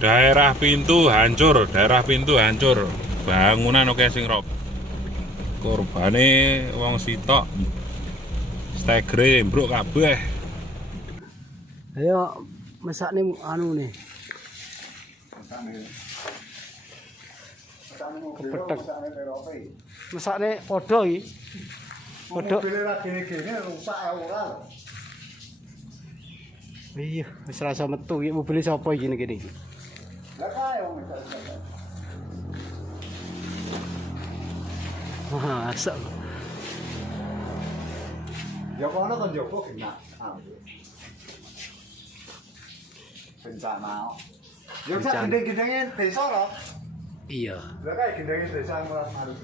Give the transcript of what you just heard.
Daerah pintu hancur, bangunan oke sing rob. Korbane wong sitok. Stegre ambruk kabeh. Ayo mesakne anu nih. Kepetek. Mesakne padha iki. Padha. Gini-gini rusak ora. Iya, wis rasa metu iki mobil sapa iki gini. Lah kae wong mesak. Wah, asal. Ya kono kan jopo kena. Bencana. Ya sak gede-gedenge desa ora? Iya. Lah kae gedenge desa Murat Maru.